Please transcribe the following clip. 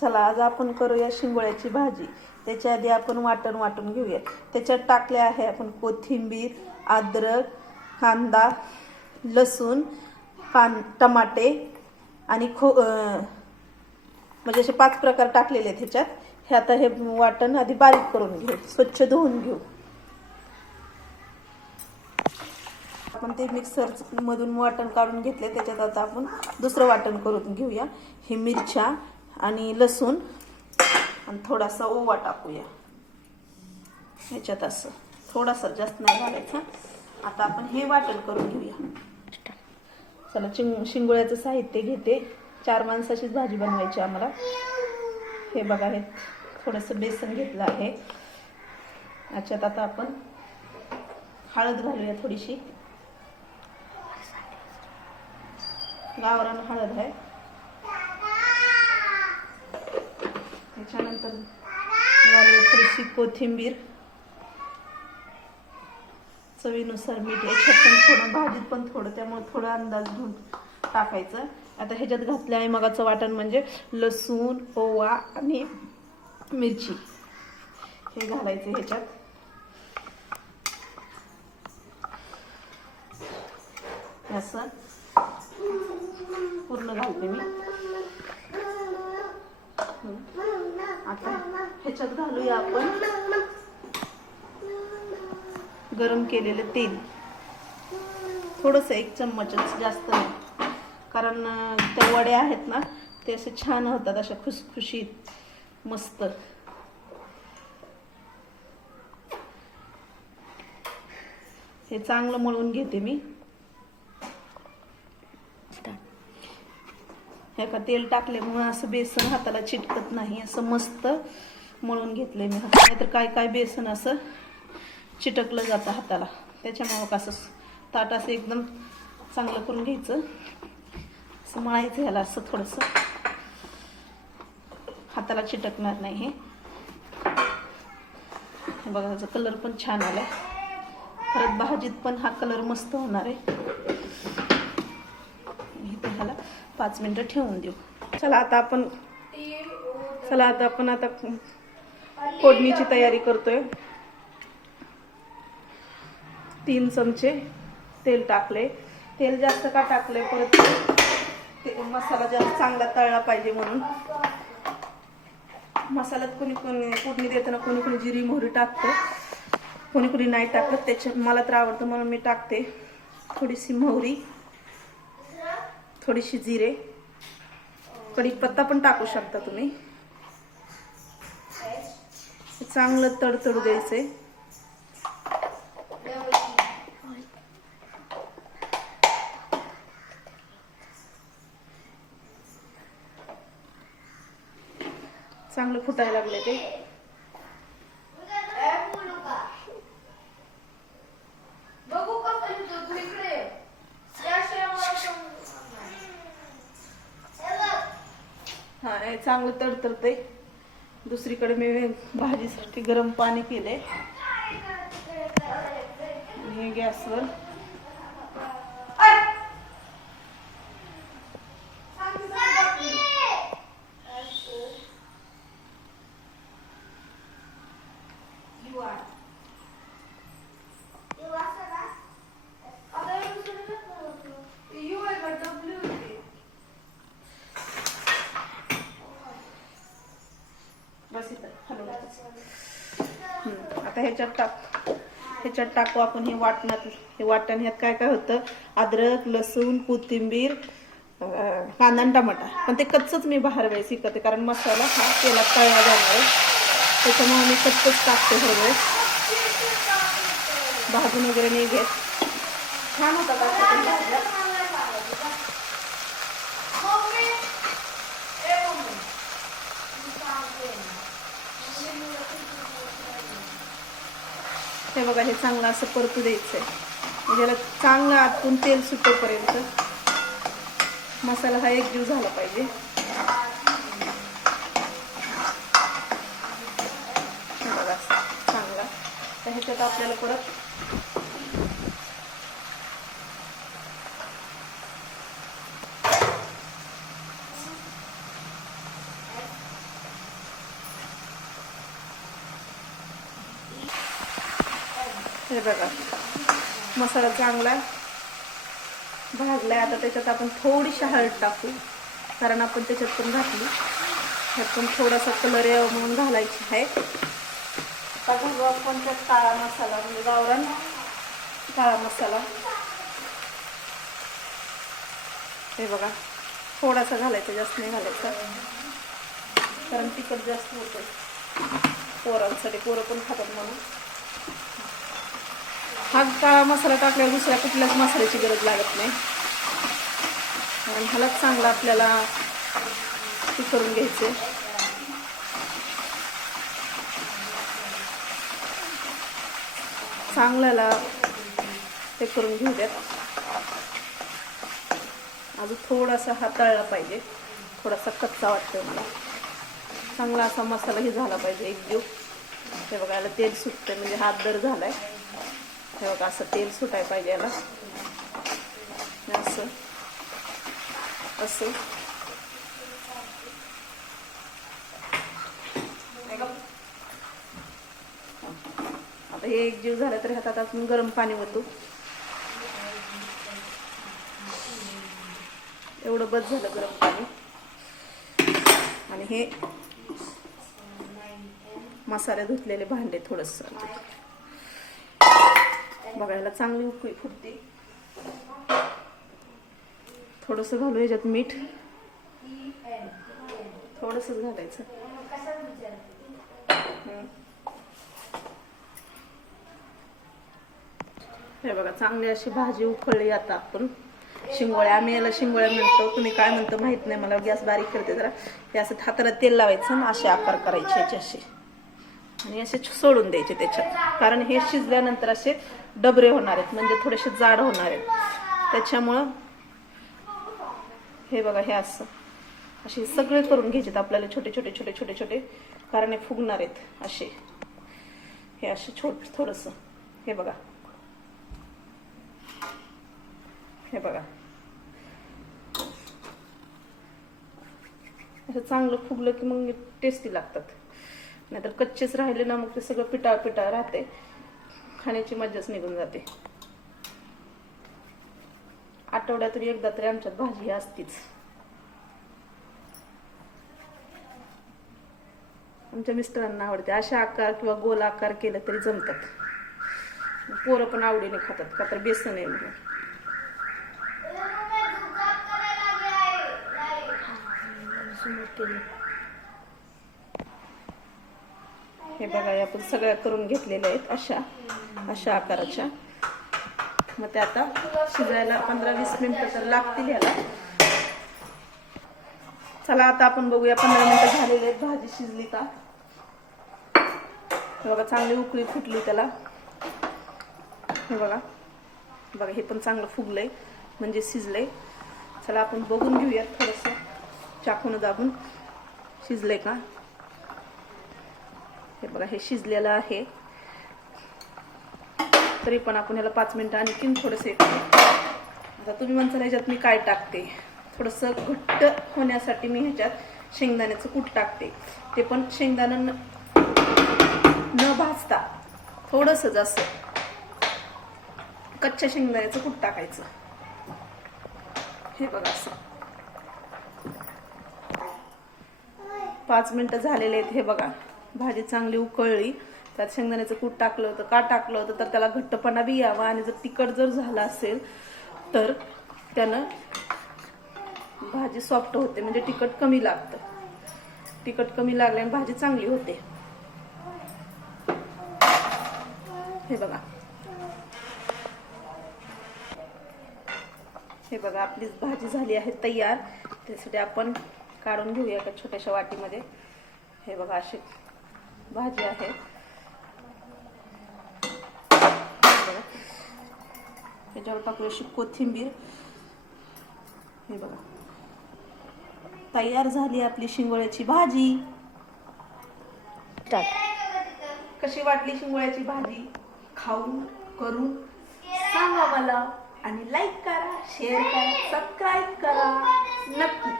चला आज आपण करूया शिंगोळ्याची भाजी। त्याच्या आधी आपण वाटण घेऊया। त्याच्यात टाकले आहे आपण कोथिंबीर, अद्रक, कांदा, लसूण, टमाटे आणि म्हणजे असे 5 प्रकार टाकलेले आहेत ह्याच्यात। हे आता हे वाटण आधी बारीक करून घेऊ, स्वच्छ धुवून घेऊ। आपण ते मिक्सर मधून वाटण काढून घेतले। त्याच्यात आता आपण दुसरं वाटण करून घेऊया। हे मिरच्या आणि लसूण आणि थोडासा ओवा टाकूया ह्याच्यात, असं थोडासा, जास्त नाही घालायचा। आता आपण हे वाटण करून घेऊया। चला शिंगोळ्याचं साहित्य घेते। 4 माणसाचीच भाजी बनवायची आम्हाला। हे बघा, हे थोडंसं बेसन घेतलं आहे। याच्यात आता आपण हळद घालूया, थोडीशी गावरान हळद आहे। त्याच्यानंतर घालूया थोडीशी कोथिंबीर, चवीनुसार मीठ। याच्यात पण थोडं, भाजीत पण थोडं, त्यामुळे थोडं अंदाज घेऊन टाकायचं। आता ह्याच्यात घातलं आहे मगाचं वाटण, म्हणजे लसूण, ओवा आणि मिरची, हे घालायचं ह्याच्यात। असं पूर्ण घालते मी। आता ह्याच्यात घालूया आपण गरम केलेलं तेल, थोडंसं 1 चम्मच, जास्त नाही, कारण त्या वड्या आहेत ना, ते असे छान होतात, अशा खुसखुशीत मस्त। हे चांगलं मळून घेते मी। हे का तेल टाकल्यामुळे असं बेसन हाताला चिटकत नाही, असं मस्त मळून घेतलंय मी। नाहीतर काय बेसन असं चिटकलं जातं हाताला, त्याच्यामुळे कसं ताट असं एकदम चांगलं करून घ्यायचं, असं मळायचं ह्याला, असं थोडंसं हाताला चिटकणार नाही। हे बघा, ह्याचा कलर पण छान आलाय। परत भाजीत पण हा कलर मस्त होणार आहे। ह्याला 5 मिनिटं ठेवून देऊ। चला आता आपण फोडणीची तयारी करतोय। 3 चमचे तेल टाकले। तेल जास्त का टाकले, परत मसाला जास्त चांगला तळला पाहिजे म्हणून। मसाल्यात कोणी फोडणी देताना कोणी जिरी मोहरी टाकतं, कोणी नाही टाकत। त्याच्या मला तर आवडतं म्हणून मी टाकते। थोडीशी मोहरी, थोडीशी जिरे, कढीपत्ता पण टाकू शकता तुम्ही। चांगलं तडतडू द्यायचंय। चांगलं फुटायला लागले ते। हा, हे चांगलं तडतडते। दुसरीकडे मी भाजीसाठी गरम पाणी केले, हे गॅसवर। आता ह्याच्यात टाकू आपण हे वाटणात। हे वाटण, ह्यात काय होतं, अद्रक, लसूण, कोथिंबीर, कांदा आणि टमाटा। पण ते कच्चच मी बाहेर वेळेस शिकते, कारण मसाला हा तेलात तळला जाणार आहे, त्याच्यामुळे मी कच्चच टाकते हर वेळेस, भाजून वगैरे नाही घेत। छान होतात असं भाज्या। हे बघा, हे चांगलं असं परतू द्यायचंय, म्हणजे याला चांगलं आतून तेल सुटेपर्यंत मसाला हा एकजीव झाला पाहिजे। हे बघा चांगला। तर ह्याच्यात आपल्याला परत हे बघा मसाला चांगला भाजलाय. आता त्याच्यात आपण थोडीशी हळद टाकू, कारण आपण त्याच्यात पण घातली. त्यात पण थोडासा कलर यावा म्हणून घालायची आहे. आता घालू आपण त्यात काळा मसाला, म्हणजे गावरान काळा मसाला. हे बघा थोडासा घालायचा, जास्त नाही घालायचा, कारण तिखट जास्त होतं पोरांसाठी, पोरं पण खातात म्हणून. हा काळा मसाला टाकल्यावर दुसऱ्या कुठल्याच मसाल्याची गरज लागत नाही, कारण ह्यालाच चांगला आपल्याला हे करून घ्यायचे. चांगल्याला ते करून घेऊ द्यात. अजून थोडासा हाताळला पाहिजे, थोडासा कच्चा वाटतोय मला. चांगला असा मसाला हे झाला पाहिजे एकजीव. हे बघा याला तेल सुटतंय, म्हणजे हात दर झालाय. हे बघा असं तेल सुटाय पाहिजे याला, असं असं. आता हे एकजीव झालं तर हातात आपण गरम पाणी ओतू. एवढं बस झालं गरम पाणी. आणि हे मसाले धुतलेले भांडे थोडस बघायला चांगली उकळी फुटते. थोडस घालू याच्यात मीठ, थोडस घालायचं. हे बघा चांगली अशी भाजी उकळली. आता आपण शिंगोळ्या, आम्ही याला शिंगोळ्या म्हणतो, तुम्ही काय म्हणतो माहित नाही मला. गॅस बारीक करते जरा, हे असं हाताला तेल लावायचं ना, असे आकार करायचे याचे असे, आणि असे सोडून द्यायचे त्याच्यात, कारण हे शिजल्यानंतर असे डबरे होणार आहेत, म्हणजे थोडेसे जाड होणार आहेत. त्याच्यामुळं हे बघा हे असं असे सगळे करून घ्यायचे आपल्याला, छोटे छोटे छोटे छोटे छोटे, कारण हे फुगणार आहेत असे. हे असे थोडंसं हे बघा, हे बघा असं चांगलं फुगलं की मग टेस्टी लागतात. नाहीतर कच्चेच राहिले ना मग ते सगळं पिटाळ पिटाळ राहते, खाण्याची मजाच निघून जाते. आठवड्यातून एकदा तरी आमच्यात भाजी असतीच. आमच्या मिस्टरांना आवडते. अशा आकार किंवा गोल आकार केलं तरी जमतात. पोरं पण आवडीने खातात, का तर बेसन आहे म्हणून. हे बघा आपण सगळ्या करून घेतलेल्या आहेत अशा अशा आकाराच्या. मग ते आता शिजायला 15-20 मिनिटं तर लागतील याला. चला आता आपण बघूया 15 मिनिटं झालेले आहेत, भाजी शिजली का. हे बघा चांगली उकळी फुटली त्याला. हे बघा बघा हे पण चांगलं फुगलंय, म्हणजे शिजलंय. चला आपण बघून घेऊयात थोडंसं चाकून दाबून शिजलंय का. हे बघा हे शिजलेलं आहे, तरी पण आपण याला 5 मिनिटं आणखीन थोडंसं येते. आता तुम्ही म्हणता ह्याच्यात मी काय टाकते, थोडंसं घट्ट होण्यासाठी मी ह्याच्यात शेंगदाण्याचं कूट टाकते. ते पण शेंगदाणा न भाजता थोडंसं जास्त कच्च्या शेंगदाण्याचं कूट टाकायचं. हे बघा असं 5 मिनिटं झालेले आहेत. हे बघा भाजी चांगली उकळली, त्यात शेंगदाण्याचं कूट टाकलं होतं. का टाकलं होतं तर त्याला घट्टपणा बी यावा, आणि जर तिखट जर झाला असेल तर त्यानं भाजी सॉफ्ट होते, म्हणजे तिखट कमी लागतं. तिखट कमी लागल्याने भाजी चांगली होते. हे बघा हे बघा आपली भाजी झाली आहे तयार. त्यासाठी आपण काढून घेऊया एका छोट्याशा वाटीमध्ये. हे बघा अशी भाजी आहे. त्याच्यावर टाकूया अशी कोथिंबीर. हे बघा तयार झाली आपली शिंगोळ्याची भाजी. कशी वाटली शिंगोळ्याची भाजी, खाऊन करून सांगा मला, आणि लाईक करा, शेअर करा, सबस्क्राईब करा नक्की.